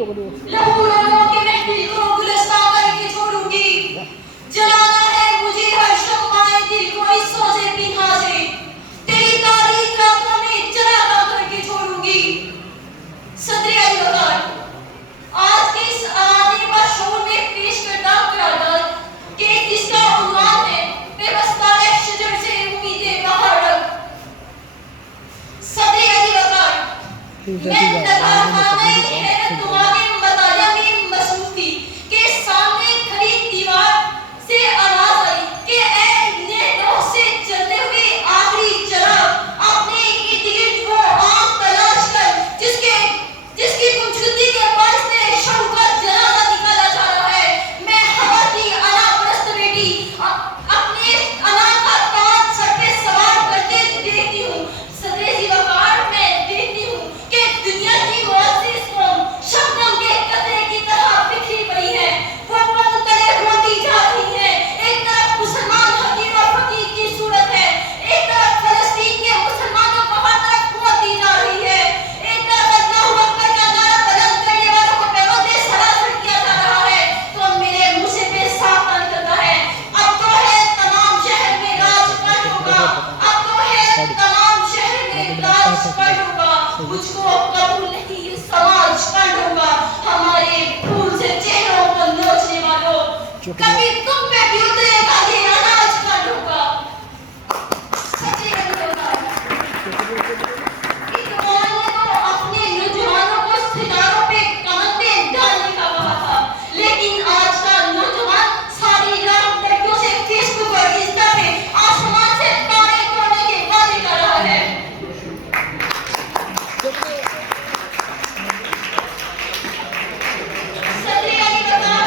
लहू रोनों के महफिल को गुलस्तां करके छोड़ूंगी। जलाना है मुझे हर शम्माए दिल को इस सोजे पिन्हा से, तेरी तारीख रातों में जलाता करके छोड़ूंगी। सदरे अली वकार आज के इस आने पर शोर में पेश करता करारदाद कि जिसका उन्वान है बेबस्ता शजर से उम्मीदें बाहर रख। सदरे अली वकार मैं तकाखाने हैरत तुम्हारे मताया में मसरूफ थी कि सामने खड़ी दीवार से आवाज आई कि ऐ नेहरों से चलते हुए आखिरी चराग अपने इर्द गिर्द वो आग तलाश कर जिसकी गुमशुदगी के बायस से शव का जनाजा निकाला जा रहा है। मैं हवा की अना परस्त बेटी अपने अना का ताज सर पे सवार करके देखती हूँ। सदरे ज़िवकार मैं देखती हूँ कि दुनिया की मुअज़्ज़िज़ कौम शबनम के कतरे की तरह बिखरी पड़ी है। वो पल तले रोती जा रही है। एक तरफ मुसलमान हकीर और फकीर की सूरत है, एक तरफ फलस्तीन के मुसलमानों को हर तरफ कुव्वत दी जा रही है, एक तरफ अल्लाहु अकबर का नारा बुलंद करने वालों को पैबंदे सलासल किया जा रहा है। तो मेरे मुंह से बेसाफ निकलता है, अब तो है तमाम शहर में राज कर होगा, अब तो है तमाम शहर में राज कर होगा। मुझको कबूल नहीं ये समाज कर होगा। हमारे फूल से चेहरों को नोचने वालों कभी तुम पे भी उतरेगा ये अनाज कर होगा। सच्ची बात है। इकबाल ने तो अपने नौजवानों को सितारों पे कमंदे डालने का कहा था, लेकिन आज का नौजवान सारी रात लड़कियों से फेसबुक और इंस्टा पे आसमान से तारे तोड़ने के वादे कर रहा है। सदरे अली वकार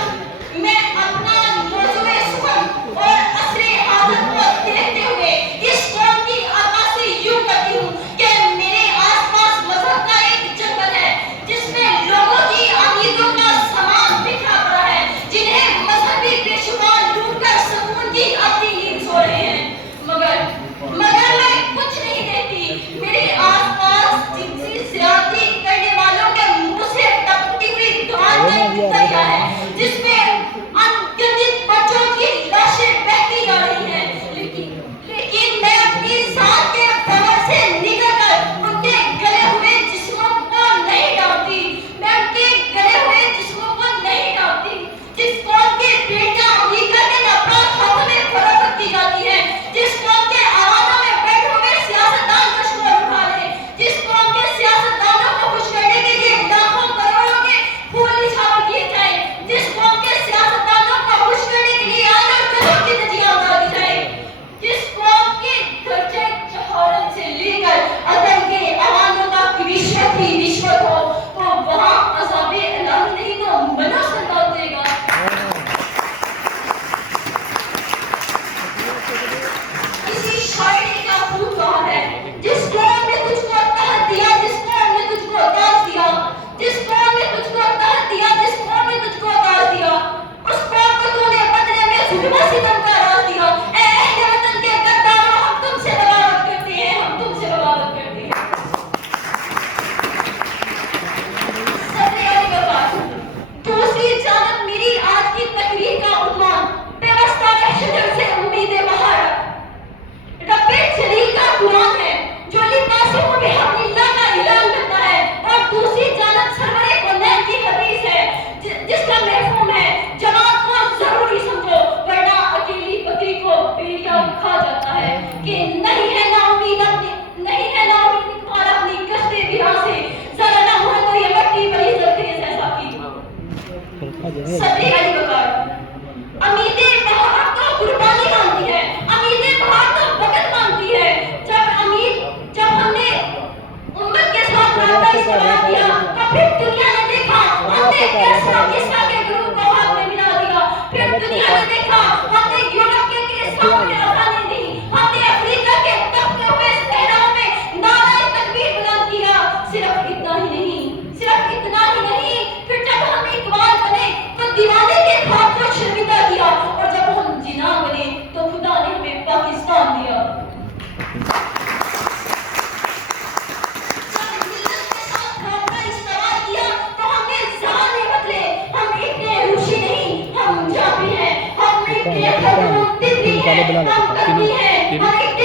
मैं अपना मौजूए सुखन और असरे आदत को देखते हुए इस कौम की अक्कासी यूं करती हूँ कि मेरे आसपास मजहब का एक जंगल है जिसमें लोगों की अमीरों का सामान बिखरा पड़ा है, जिन्हें मजहबी बेशुमार लूट कर सुकून की अपनी नींद सो रहे हैं। मगर मैं कुछ नहीं देखती। मेरे आसपास जिनसी ज्यादती करने वालों के मुंह से टपकती हुई धुआं का दरिया है, जिसमें अनगिनत बच्चों की लाशें बहती जा रही हैं। लेकिन मैं अपनी जात के भंवर से निकलकर उनके गले हुए जिस्मों को नहीं डालती। मैं उनके गले हुए जिस्मों को नहीं डालती। जिस कौम के बेटियां अमेरिका के अपराध खातों में फरोख्त की जाती है, जिस कौम के आवाज़ों में बैठे हुए सियासतदान दुश्मन उठा रहे, जिस कौम के सियासतदानों को खुश करने के लिए लाखों करोड़ों के फूल निछावर किए जाए, जिस कौम के सियासतदानों को खुश करने के लिए आने और करोड़ की नदियां उड़ा दी जाए, जिस कौम के दर्जे जहरत से लेकर अदल के अवानों तक की रिश्वत ही रिश्वत हो, तो वहाँ अज़ाबे इलाही नहीं तो मना सल्ला देगा। किसी शायरी का खूब कहा है, जिस कौम ने तुझको तहत दिया, जिस कौम ने तुझको ताज दिया, जिस कौम ने तुझको तहत दिया, जिस कौम ने तुझको ताज दिया, उस कौम को तूने बदले में जुल्म सितम का राज दिया। ऐ अहले वतन के गद्दारों, हम तुमसे बगावत करते हैं, हम तुमसे बगावत करते हैं। सदरे अली वकार दूसरी जानब मेरी आज की तकरीर का उन्वान बेबस्ता शजर से उम्मीदें बाहर रख। रब्बे जलील का कुरान है जो लितासिम बिहम्दिल्लाह का ऐलान करता है, और दूसरी जानब सरवरे कुनैन की हदीस है जिसका मफ़हूम है जमात को जरूरी समझो वरना अकेली बकरी को भेड़िया खा जाता है। कि नहीं है नाउमीद तुम्हारा अपनी कश्ते बिरा से, जरा ना हो तो ये मट्टी बड़ी जरखेज है साकी। सदरे अली वकार अमीदे बहार तो कुर्बानी मांगती है, अमीदे बहार तो वक़्त मांगती है। जब हमने उम्मत के साथ रास्ता इस्तेमाल किया तो फिर दुनिया ने देखा हमने किसरा के गुरु को हाथ में मिला दिया। फिर दुनिया ने देखा हमने यूरोप के सामने आसानी दी, हमने अफ्रीका के तपते हुए सहराओं में नारे तकबीर बुलंद किया। सिर्फ इतना ही नहीं, फिर जब हम इकबाल बने तो दीवाने के ख्वाब को शर्मिंदा किया, और जब हम जिना बने तो खुदा ने हमें पाकिस्तान दिया। जब मिल्लत के साथ खाना इस्तेमाल किया तो हमने जान वाले बुला लेते हैं। करती है, हमें